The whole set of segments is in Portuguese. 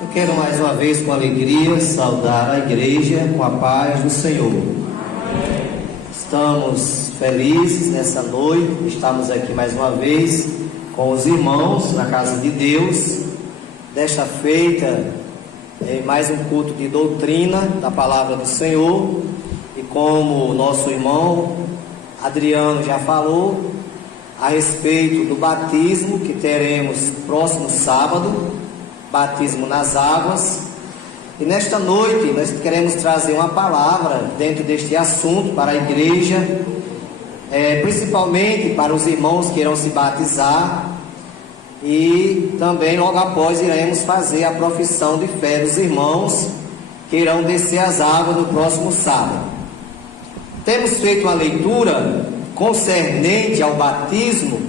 Eu quero mais uma vez, com alegria, saudar a igreja com a paz do Senhor. Estamos felizes nessa noite, estamos aqui mais uma vez com os irmãos na casa de Deus. Desta feita, mais um culto de doutrina da palavra do Senhor. E como o nosso irmão Adriano já falou a respeito do batismo que teremos próximo sábado, batismo nas águas. E nesta noite nós queremos trazer uma palavra dentro deste assunto para a igreja, principalmente para os irmãos que irão se batizar, e também logo após iremos fazer a profissão de fé dos irmãos que irão descer as águas no próximo sábado. Temos feito uma leitura concernente ao batismo,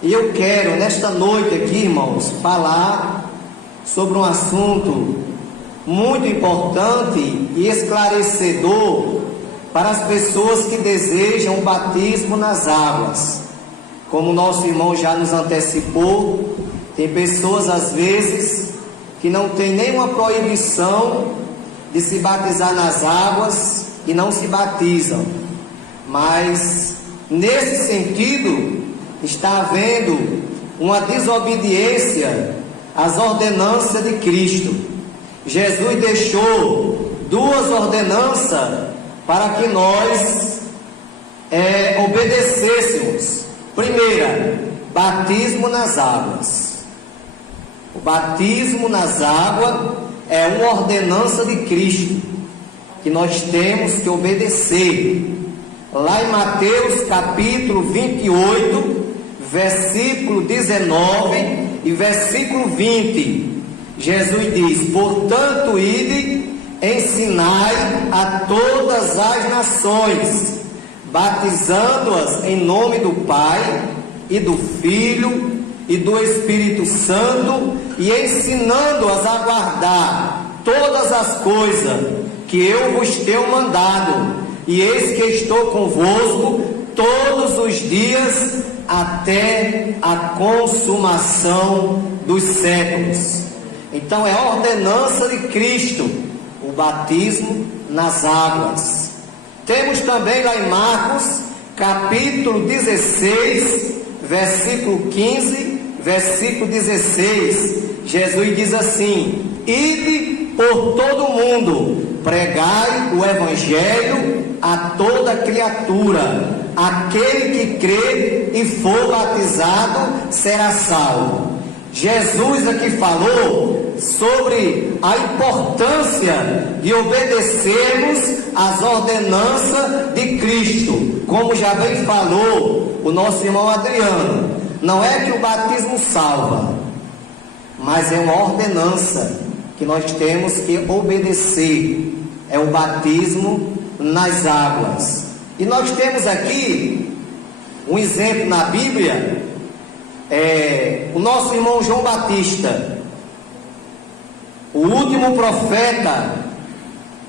e eu quero nesta noite aqui, irmãos, falar sobre um assunto muito importante e esclarecedor para as pessoas que desejam o batismo nas águas. Como o nosso irmão já nos antecipou, tem pessoas às vezes que não tem nenhuma proibição de se batizar nas águas e não se batizam, mas nesse sentido está havendo uma desobediência às ordenanças de Cristo. Jesus deixou duas ordenanças para que nós obedecêssemos. Primeira, batismo nas águas. O batismo nas águas é uma ordenança de Cristo que nós temos que obedecer. Lá em Mateus capítulo 28, versículo 19 e versículo 20, Jesus diz: portanto, ide, ensinai a todas as nações, batizando-as em nome do Pai, e do Filho, e do Espírito Santo, e ensinando-as a guardar todas as coisas que eu vos tenho mandado, e eis que estou convosco todos os dias, até a consumação dos séculos. Então é a ordenança de Cristo, o batismo nas águas. Temos também lá em Marcos capítulo 16, versículo 15, versículo 16, Jesus diz assim: ide por todo o mundo, pregai o evangelho a toda criatura. Aquele que crer e for batizado será salvo. Jesus aqui falou sobre a importância de obedecermos às ordenanças de Cristo. Como já bem falou o nosso irmão Adriano, não é que o batismo salva, mas é uma ordenança que nós temos que obedecer. É o batismo nas águas. E nós temos aqui um exemplo na Bíblia, o nosso irmão João Batista, o último profeta,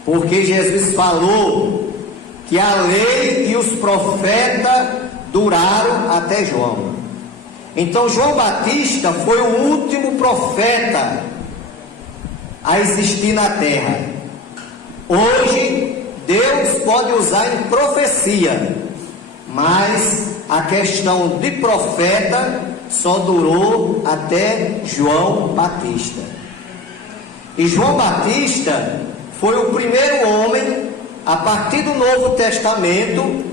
porque Jesus falou que a lei e os profetas duraram até João. Então João Batista foi o último profeta a existir na terra. Hoje Deus pode usar em profecia, mas a questão de profeta só durou até João Batista. E João Batista foi o primeiro homem, a partir do Novo Testamento,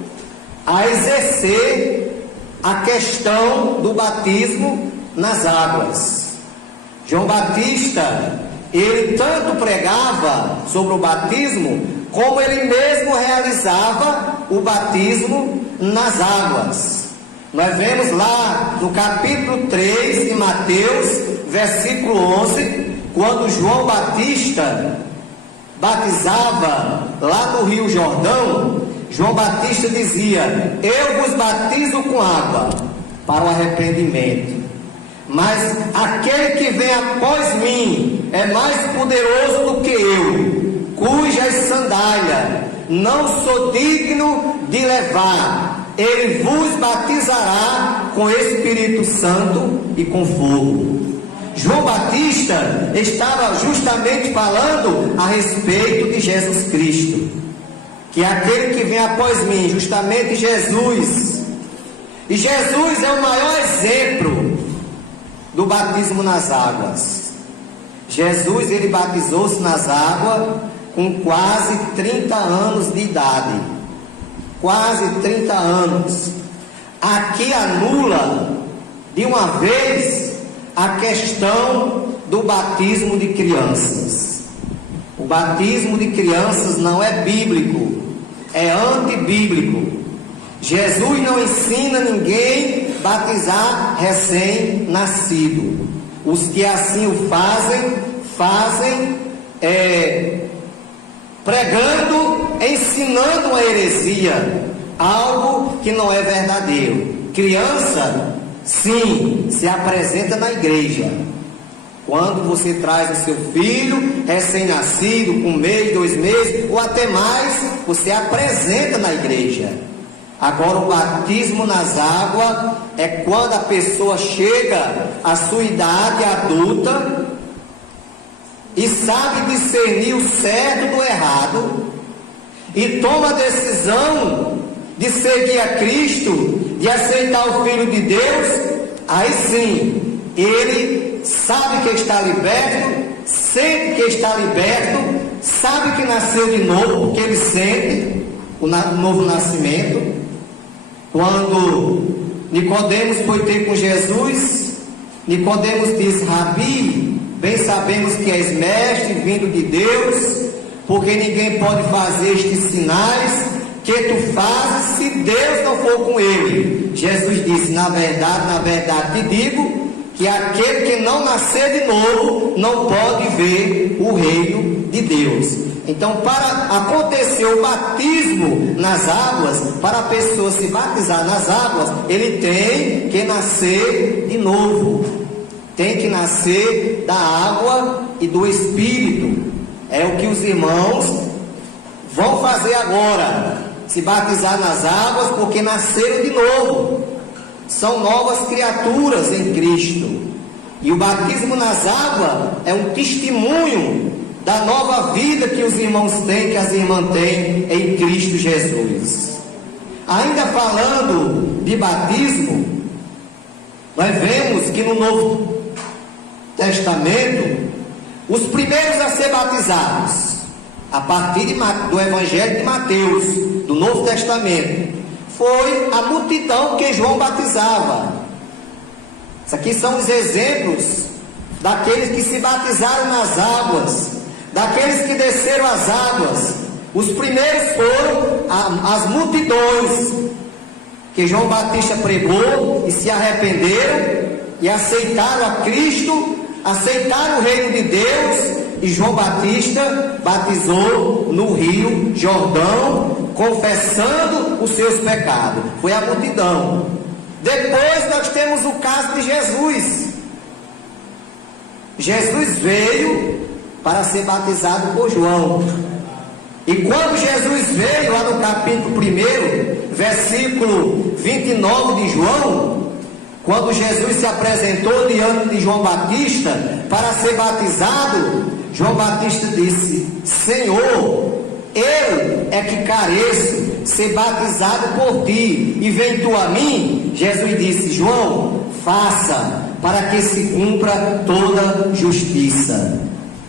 a exercer a questão do batismo nas águas. João Batista, ele tanto pregava sobre o batismo, como ele mesmo realizava o batismo nas águas. Nós vemos lá no capítulo 3 de Mateus, versículo 11, quando João Batista batizava lá no Rio Jordão, João Batista dizia: eu vos batizo com água para o arrependimento, mas aquele que vem após mim é mais poderoso do que eu, cujas sandálias não sou digno de levar. ele vos batizará com Espírito Santo e com fogo. João Batista estava justamente falando a respeito de Jesus Cristo, que é aquele que vem após mim, justamente Jesus. E Jesus é o maior exemplo do batismo nas águas. Jesus, ele batizou-se nas águas com quase 30 anos de idade. Quase 30 anos. Aqui anula de uma vez a questão do batismo de crianças. O batismo de crianças não é bíblico, é antibíblico. Jesus não ensina ninguém a batizar recém-nascido. Os que assim o fazem pregando, ensinando a heresia, algo que não é verdadeiro. Criança, sim, se apresenta na igreja. Quando você traz o seu filho recém-nascido, com 1 mês, 2 meses, ou até mais, você apresenta na igreja. Agora, o batismo nas águas é quando a pessoa chega à sua idade adulta e sabe discernir o certo do errado e toma a decisão de seguir a Cristo, de aceitar o Filho de Deus. Aí sim, ele sabe que está liberto, sente que está liberto, sabe que nasceu de novo, porque ele sente o novo nascimento. Quando Nicodemos foi ter com Jesus, Nicodemos disse: Rabi, bem sabemos que és mestre vindo de Deus, porque ninguém pode fazer estes sinais que tu fazes se Deus não for com ele. Jesus disse: na verdade te digo, que aquele que não nascer de novo não pode ver o reino de Deus. Então, para acontecer o batismo nas águas, para a pessoa se batizar nas águas, ele tem que nascer de novo. Tem que nascer da água e do Espírito. É o que os irmãos vão fazer agora. Se batizar nas águas, porque nasceram de novo. São novas criaturas em Cristo. E o batismo nas águas é um testemunho da nova vida que os irmãos têm, que as irmãs têm em Cristo Jesus. Ainda falando de batismo, nós vemos que no Novo Testamento, os primeiros a ser batizados, a partir do Evangelho de Mateus, do Novo Testamento, foi a multidão que João batizava. Isso aqui são os exemplos daqueles que se batizaram nas águas, daqueles que desceram as águas. Os primeiros foram as multidões que João Batista pregou e se arrependeram e aceitaram a Cristo, aceitaram o reino de Deus, e João Batista batizou no Rio Jordão, confessando os seus pecados. Foi a multidão. Depois nós temos o caso de Jesus. Jesus veio para ser batizado por João. E quando Jesus veio, lá no capítulo 1, versículo 29 de João, quando Jesus se apresentou diante de João Batista para ser batizado, João Batista disse: Senhor, eu é que careço ser batizado por ti, e vem tu a mim? Jesus disse: João, faça, para que se cumpra toda justiça.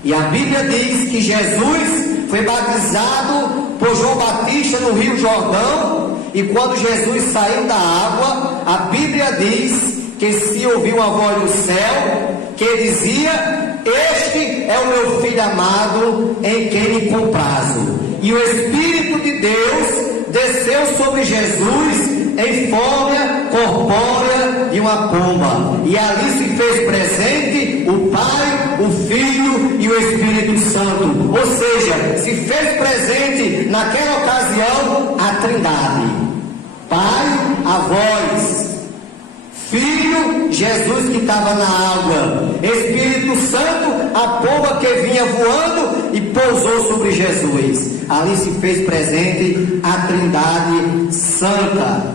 E a Bíblia diz que Jesus foi batizado por João Batista no Rio Jordão, e quando Jesus saiu da água, a Bíblia diz que se ouviu a voz do céu, que dizia: este é o meu filho amado, em quem me comprazo. E o Espírito de Deus desceu sobre Jesus em forma corpórea de uma pomba, e ali se fez presente o Pai, o Filho e o Espírito Santo. Ou seja, se fez presente naquela ocasião a Trindade: Pai, a voz; Filho, Jesus que estava na água; Espírito Santo, a pomba que vinha voando e pousou sobre Jesus. Ali se fez presente a Trindade Santa.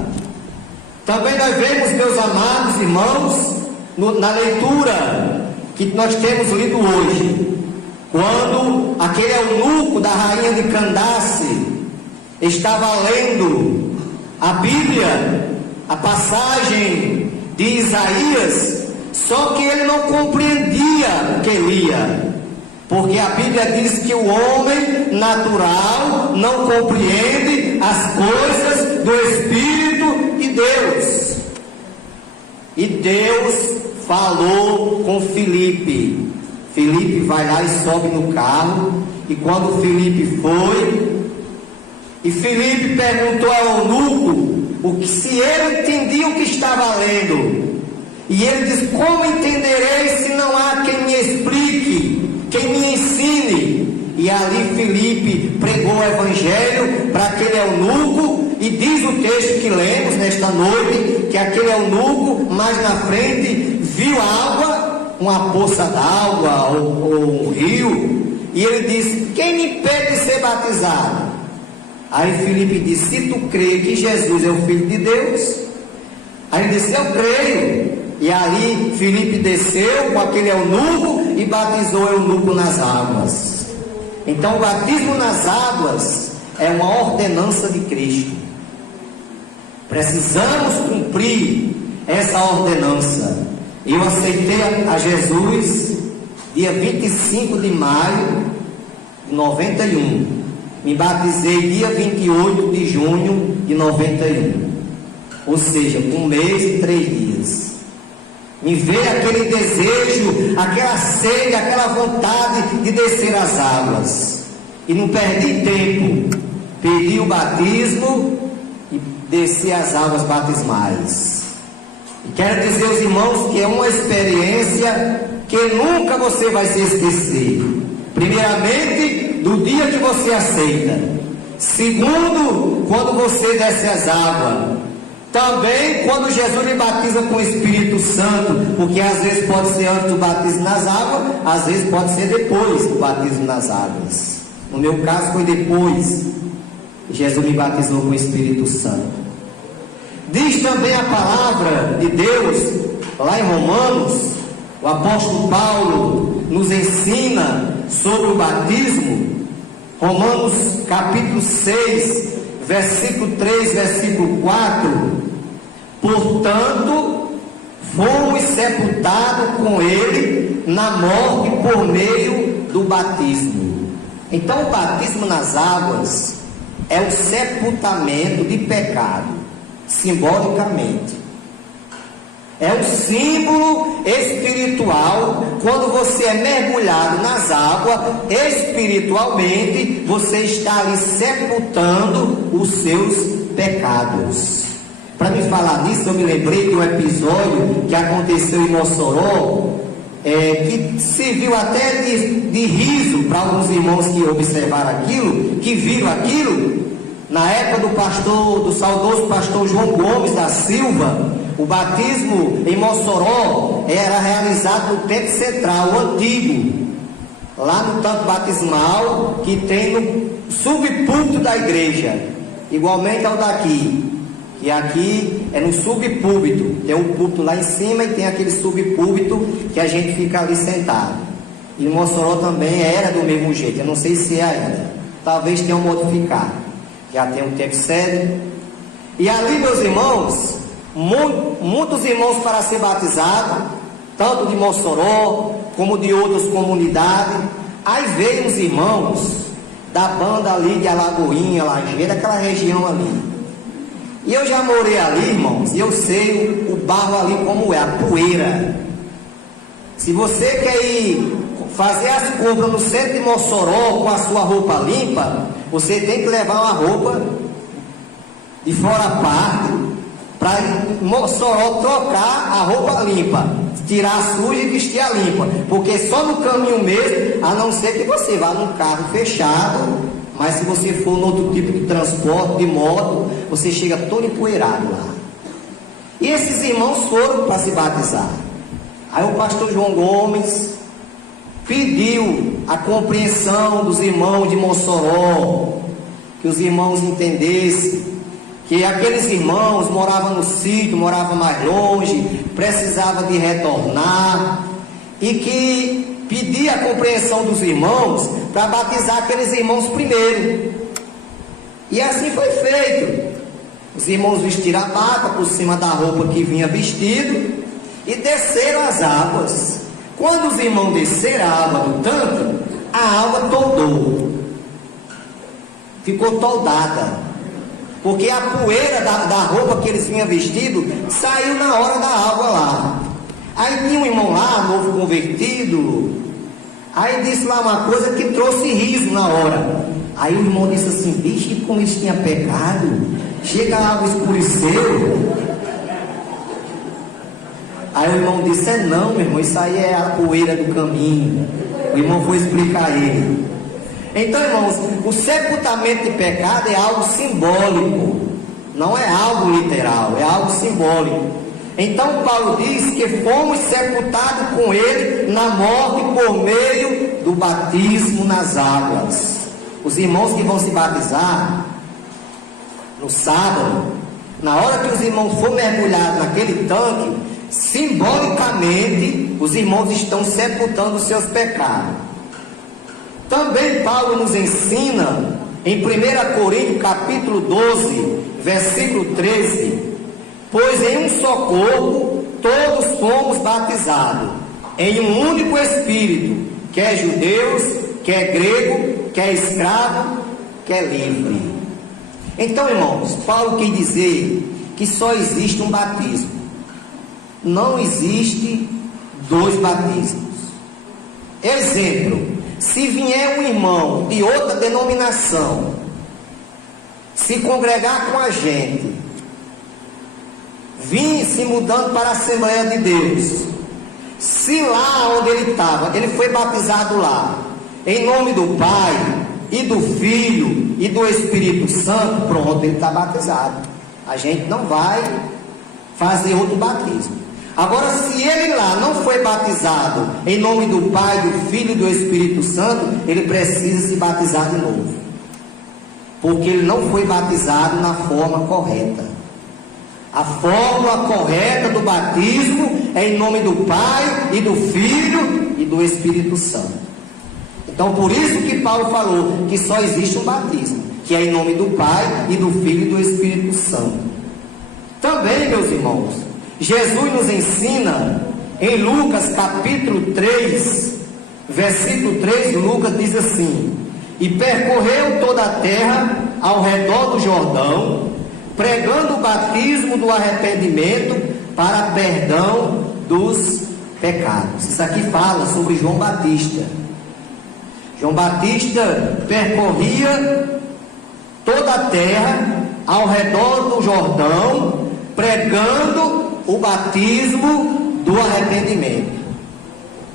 Também nós vemos, meus amados irmãos, na leitura que nós temos lido hoje, quando aquele eunuco da rainha de Candace estava lendo a Bíblia, a passagem de Isaías, só que ele não compreendia o que lia, porque a Bíblia diz que o homem natural não compreende as coisas do Espírito de Deus. E Deus falou com Filipe. Filipe vai lá e sobe no carro, e quando Filipe foi, e Filipe perguntou ao eunuco se ele entendia o que estava lendo, e ele diz: como entenderei se não há quem me explique, quem me ensine? E ali Filipe pregou o evangelho para aquele eunuco, e diz o texto que lemos nesta noite, que aquele eunuco mais na frente viu água, uma poça d'água ou um rio, e ele disse: quem me impede de ser batizado? Aí Filipe disse: se tu crê que Jesus é o Filho de Deus. Aí ele disse: eu creio. E aí Filipe desceu com aquele eunuco e batizou o eunuco nas águas. Então o batismo nas águas é uma ordenança de Cristo. Precisamos cumprir essa ordenança. Eu aceitei a Jesus dia 25 de maio de 91. Me batizei dia 28 de junho de 91. Ou seja, 1 mês e 3 dias. Me veio aquele desejo, aquela sede, aquela vontade de descer as águas. E não perdi tempo. Pedi o batismo e desci as águas batismais. E quero dizer aos irmãos que é uma experiência que nunca você vai se esquecer. Primeiramente, do dia que você aceita. Segundo, quando você desce as águas. Também quando Jesus lhe batiza com o Espírito Santo, porque às vezes pode ser antes do batismo nas águas, às vezes pode ser depois do batismo nas águas. No meu caso foi depois. Jesus me batizou com o Espírito Santo. Diz também a palavra de Deus, lá em Romanos, o apóstolo Paulo nos ensina sobre o batismo. Romanos capítulo 6, versículo 3, versículo 4. Portanto, fomos sepultados com ele na morte por meio do batismo. Então o batismo nas águas é o sepultamento de pecado, simbolicamente. É um símbolo espiritual. Quando você é mergulhado nas águas, espiritualmente, você está ali sepultando os seus pecados. Para me falar disso, eu me lembrei de um episódio que aconteceu em Mossoró, que serviu até de riso para alguns irmãos que observaram aquilo, que viram aquilo. Na época do saudoso pastor João Gomes da Silva, o batismo em Mossoró era realizado no Templo Central, o antigo, lá no tanque batismal que tem no subpúlpito da igreja, igualmente ao daqui, que aqui é no subpúlpito, tem um púlpito lá em cima e tem aquele subpúlpito que a gente fica ali sentado. E em Mossoró também era do mesmo jeito, eu não sei se é ainda, talvez tenham modificado, já tem um tempo sede. E ali, meus irmãos, muitos irmãos para ser batizados, tanto de Mossoró como de outras comunidades. Aí veio os irmãos da banda ali de Alagoinha, Lajeira, daquela região ali. E eu já morei ali, irmãos, e eu sei o barro ali como é, a poeira. Se você quer ir fazer as compras no centro de Mossoró com a sua roupa limpa, você tem que levar uma roupa de fora a parte, para Mossoró trocar a roupa limpa, tirar a suja e vestir a limpa, porque só no caminho mesmo, a não ser que você vá num carro fechado, mas se você for em outro tipo de transporte, de moto, você chega todo empoeirado lá. E esses irmãos foram para se batizar. Aí o pastor João Gomes pediu a compreensão dos irmãos de Mossoró, que os irmãos entendessem que aqueles irmãos moravam no sítio, moravam mais longe, precisavam de retornar, e que pedia a compreensão dos irmãos para batizar aqueles irmãos primeiro. E assim foi feito. Os irmãos vestiram a bata por cima da roupa que vinha vestido e desceram as águas. Quando os irmãos desceram a água do tanque, a água toldou, ficou toldada, porque a poeira da roupa que eles vinham vestido saiu na hora da água lá. Aí tinha um irmão lá, novo convertido, aí disse lá uma coisa que trouxe riso na hora. Aí o irmão disse assim: bicho, como eles tinham pecado, chega a água escureceu. Aí o irmão disse: não, meu irmão, isso aí é a poeira do caminho. O irmão foi explicar a ele. Então, irmãos, o sepultamento de pecado é algo simbólico, não é algo literal, é algo simbólico. Então Paulo diz que fomos sepultados com ele na morte por meio do batismo nas águas. Os irmãos que vão se batizar no sábado, na hora que os irmãos for mergulhados naquele tanque, simbolicamente os irmãos estão sepultando os seus pecados. Também Paulo nos ensina em 1 Coríntios capítulo 12, versículo 13: pois em um só corpo todos fomos batizados, em um único Espírito, quer judeus, quer grego, quer escravo, quer livre. Então, irmãos, Paulo quer dizer que só existe um batismo, não existe dois batismos. Exemplo: se vier um irmão de outra denominação se congregar com a gente, vir se mudando para a Assembleia de Deus, se lá onde ele estava, ele foi batizado lá, em nome do Pai, e do Filho, e do Espírito Santo, pronto, ele está batizado. A gente não vai fazer outro batismo. Agora, se ele lá não foi batizado em nome do Pai, do Filho e do Espírito Santo, ele precisa se batizar de novo, porque ele não foi batizado na forma correta. A fórmula correta do batismo é em nome do Pai e do Filho e do Espírito Santo. Então, por isso que Paulo falou que só existe um batismo, que é em nome do Pai e do Filho e do Espírito Santo. Também, meus irmãos, Jesus nos ensina em Lucas capítulo 3, versículo 3, Lucas diz assim: e percorreu toda a terra ao redor do Jordão, pregando o batismo do arrependimento para perdão dos pecados. Isso aqui fala sobre João Batista. João Batista percorria toda a terra ao redor do Jordão, pregando o batismo do arrependimento.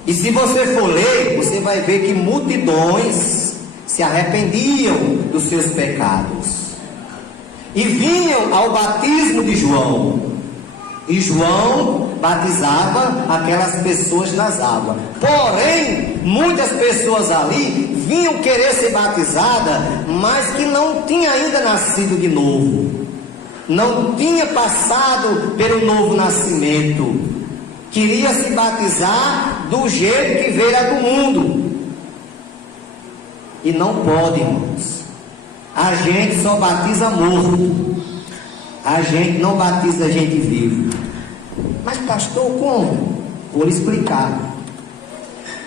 E se você for ler, você vai ver que multidões se arrependiam dos seus pecados e vinham ao batismo de João, e João batizava aquelas pessoas nas águas. Porém, muitas pessoas ali vinham querer ser batizadas, mas que não tinha ainda nascido de novo, não tinha passado pelo novo nascimento, queria se batizar do jeito que veio do mundo, e não pode, irmãos. A gente só batiza morto, a gente não batiza gente viva. Mas pastor, como? Vou lhe explicar.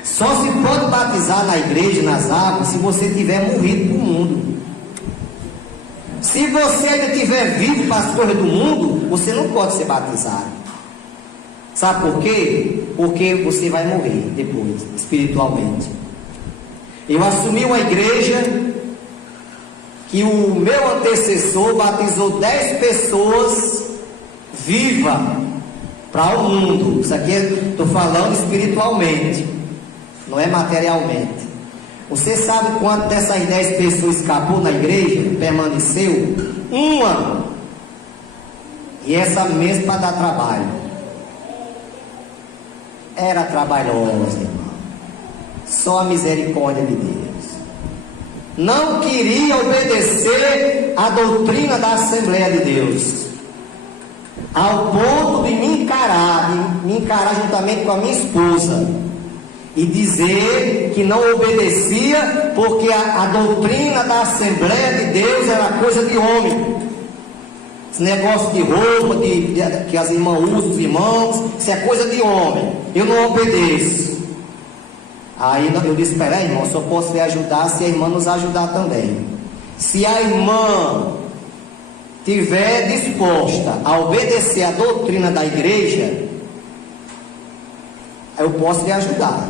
Só se pode batizar na igreja, nas águas, se você tiver morrido para o mundo. Se você ainda estiver vivo para as coisas do mundo, você não pode ser batizado. Sabe por quê? Porque você vai morrer depois, espiritualmente. Eu assumi uma igreja que o meu antecessor batizou 10 pessoas vivas para o mundo. Isso aqui estou falando espiritualmente, não é materialmente. Você sabe quanto dessas 10 pessoas escapou na igreja? Permaneceu? Uma. E essa mesma para dar trabalho. Era trabalhosa, irmão. Só a misericórdia de Deus. não queria obedecer à doutrina da Assembleia de Deus, ao ponto de me encarar juntamente com a minha esposa, e dizer que não obedecia porque a doutrina da Assembleia de Deus era coisa de homem. Esse negócio de roupa que as irmãs usam, os irmãos, isso é coisa de homem, eu não obedeço. Aí eu disse: espera aí, irmão, só posso lhe ajudar se a irmã nos ajudar também. Se a irmã estiver disposta a obedecer a doutrina da igreja, eu posso lhe ajudar.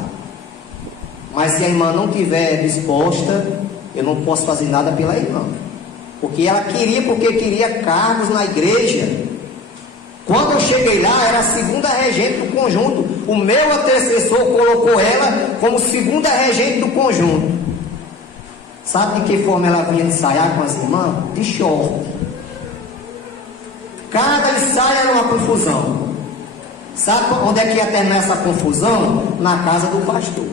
Mas se a irmã não estiver disposta, eu não posso fazer nada pela irmã. Porque ela queria cargos na igreja. Quando eu cheguei lá, era a segunda regente do conjunto. O meu antecessor colocou ela como segunda regente do conjunto. Sabe de que forma ela vinha ensaiar com as irmãs? De short. Cada ensaio era uma confusão. Sabe onde é que ia terminar essa confusão? Na casa do pastor.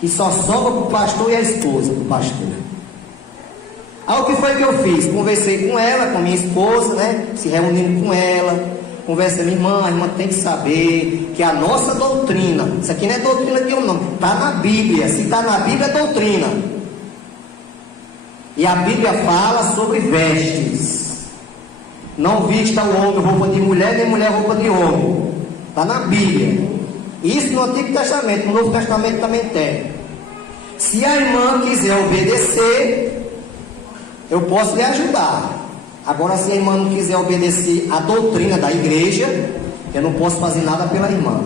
Que só sobra para o pastor e a esposa do pastor. Aí o que foi que eu fiz? Conversei com ela, com minha esposa, né? Se reunindo com ela. Conversei: minha irmã, a irmã tem que saber que a nossa doutrina, isso aqui não é doutrina de um não, está na Bíblia. Se está na Bíblia, é doutrina. E a Bíblia fala sobre vestes. Não vista o homem roupa de mulher, nem mulher roupa de homem. Está na Bíblia. Isso no Antigo Testamento, no Novo Testamento também tem. Se a irmã quiser obedecer, eu posso lhe ajudar. Agora, se a irmã não quiser obedecer a doutrina da igreja, eu não posso fazer nada pela irmã.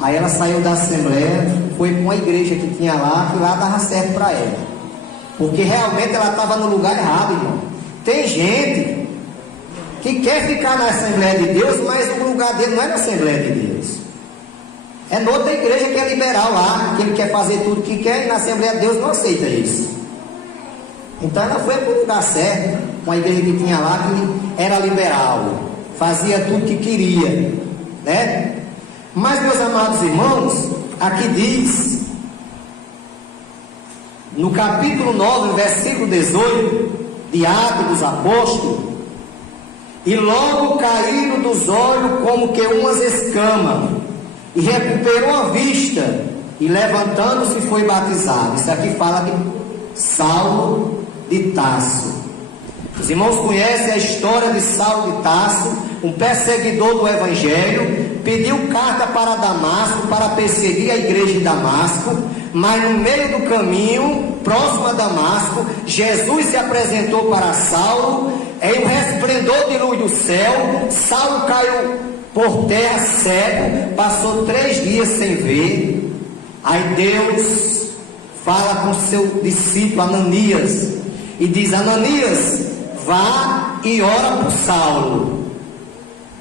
Aí ela saiu da assembleia, foi para uma igreja que tinha lá, que lá dava certo para ela. Porque realmente ela estava no lugar errado, irmão. Tem gente que quer ficar na Assembleia de Deus, mas o lugar dele não é na Assembleia de Deus. É noutra igreja que é liberal lá, que ele quer fazer tudo que quer, e na Assembleia de Deus não aceita isso. Então ela foi para o lugar certo, uma igreja que tinha lá, que era liberal, fazia tudo que queria, né? Mas, meus amados irmãos, aqui diz, no capítulo 9, versículo 18, de Atos dos Apóstolos: e logo caíram dos olhos como que umas escamas, e recuperou a vista, e levantando-se foi batizado. Isso aqui fala de Saulo de Tarso. Os irmãos conhecem a história de Saulo de Tarso, um perseguidor do Evangelho. Pediu carta para Damasco para perseguir a igreja de Damasco, mas no meio do caminho, próximo a Damasco, Jesus se apresentou para Saulo, em um resplendor de luz do céu. Saulo caiu por terra cego, passou 3 dias sem ver. Aí Deus fala com seu discípulo Ananias e diz: Ananias, vá e ora por Saulo.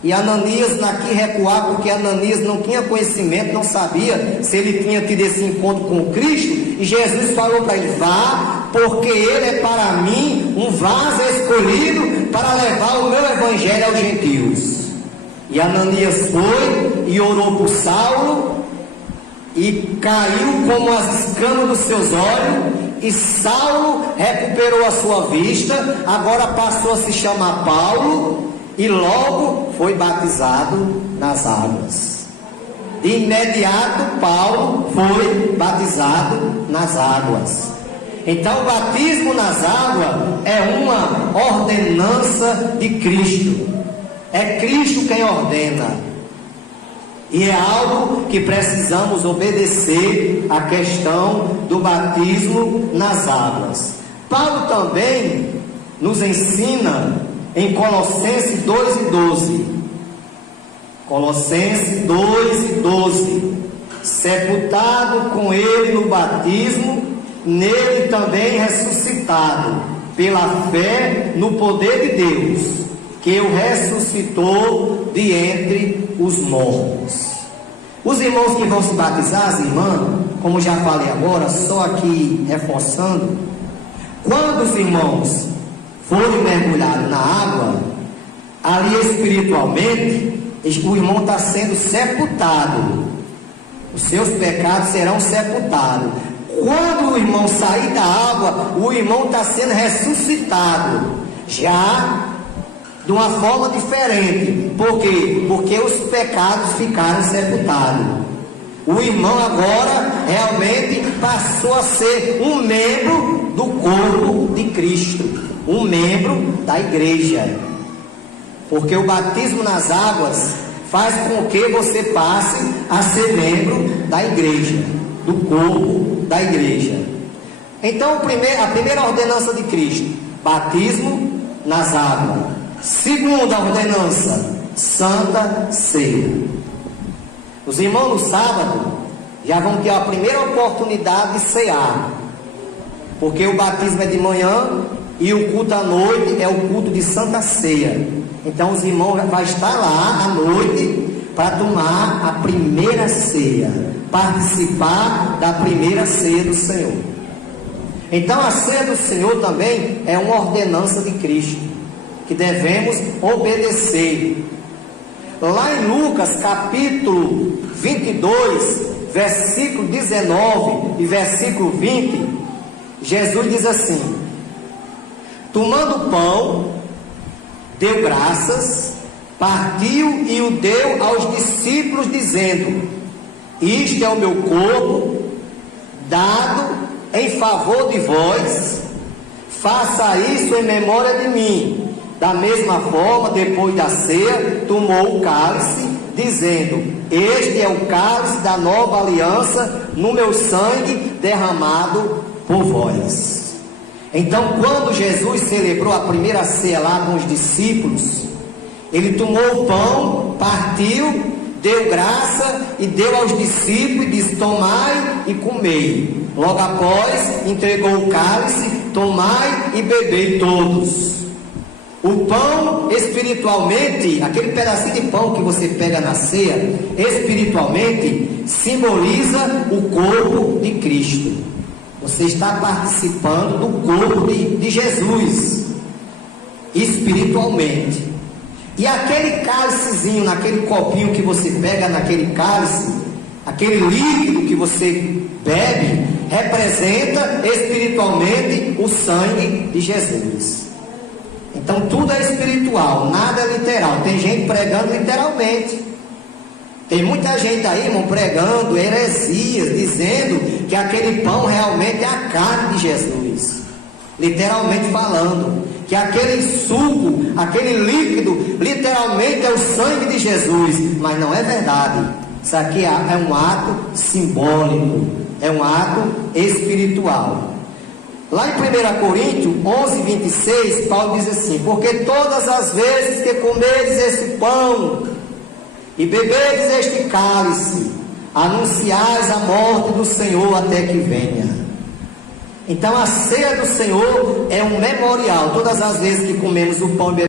E Ananias daqui recuar, porque Ananias não tinha conhecimento, não sabia se ele tinha tido esse encontro com Cristo. E Jesus falou para ele: vá, porque ele é para mim um vaso escolhido para levar o meu evangelho aos gentios. E Ananias foi e orou por Saulo, e caiu como as escamas dos seus olhos, e Saulo recuperou a sua vista, agora passou a se chamar Paulo, e logo foi batizado nas águas. De imediato Paulo foi batizado nas águas. Então o batismo nas águas é uma ordenança de Cristo. É Cristo quem ordena. E é algo que precisamos obedecer, a questão do batismo nas águas. Paulo também nos ensina em Colossenses 2:12. Colossenses 2:12. Sepultado com ele no batismo, nele também ressuscitado, pela fé no poder de Deus, que o ressuscitou de entre os mortos. Os irmãos que vão se batizar, as irmãs, como já falei agora, só aqui reforçando, quando os irmãos forem mergulhados na água, ali espiritualmente, o irmão está sendo sepultado. Os seus pecados serão sepultados. Quando o irmão sair da água, o irmão está sendo ressuscitado, já de uma forma diferente. Por quê? Porque os pecados ficaram sepultados. O irmão agora realmente passou a ser um membro do corpo de Cristo, um membro da igreja. Porque o batismo nas águas faz com que você passe a ser membro da igreja, do corpo da igreja. Então, a primeira ordenança de Cristo, batismo nas águas. Segunda ordenança, Santa Ceia. Os irmãos no sábado já vão ter a primeira oportunidade de cear, porque o batismo é de manhã e o culto à noite é o culto de Santa Ceia. Então os irmãos vão estar lá à noite para tomar a primeira ceia, participar da primeira ceia do Senhor. Então a ceia do Senhor também é uma ordenança de Cristo, que devemos obedecer. Lá em Lucas capítulo 22, versículo 19 e versículo 20, Jesus diz assim: tomando o pão, deu graças, partiu e o deu aos discípulos, dizendo: isto é o meu corpo, dado em favor de vós, faça isso em memória de mim. Da mesma forma, depois da ceia, tomou o cálice, dizendo: este é o cálice da nova aliança, no meu sangue derramado por vós. Então, quando Jesus celebrou a primeira ceia lá com os discípulos, ele tomou o pão, partiu, deu graça e deu aos discípulos e disse: tomai e comei. Logo após, entregou o cálice: tomai e bebei todos. O pão, espiritualmente, aquele pedacinho de pão que você pega na ceia, espiritualmente, simboliza o corpo de Cristo. Você está participando do corpo de Jesus, espiritualmente. E aquele cálicezinho, naquele copinho que você pega naquele cálice, aquele líquido que você bebe, representa espiritualmente o sangue de Jesus. Então tudo é espiritual, nada é literal. Tem gente pregando literalmente. Tem muita gente aí, irmão, pregando heresias, dizendo que aquele pão realmente é a carne de Jesus, literalmente falando, que aquele suco, aquele líquido, literalmente é o sangue de Jesus. Mas não é verdade. Isso aqui é um ato simbólico, é um ato espiritual. Lá em 1 Coríntios 11, 26, Paulo diz assim: porque todas as vezes que comedes esse pão e bebedes este cálice, anunciais a morte do Senhor até que venha. Então a ceia do Senhor é um memorial. Todas as vezes que comemos o pão e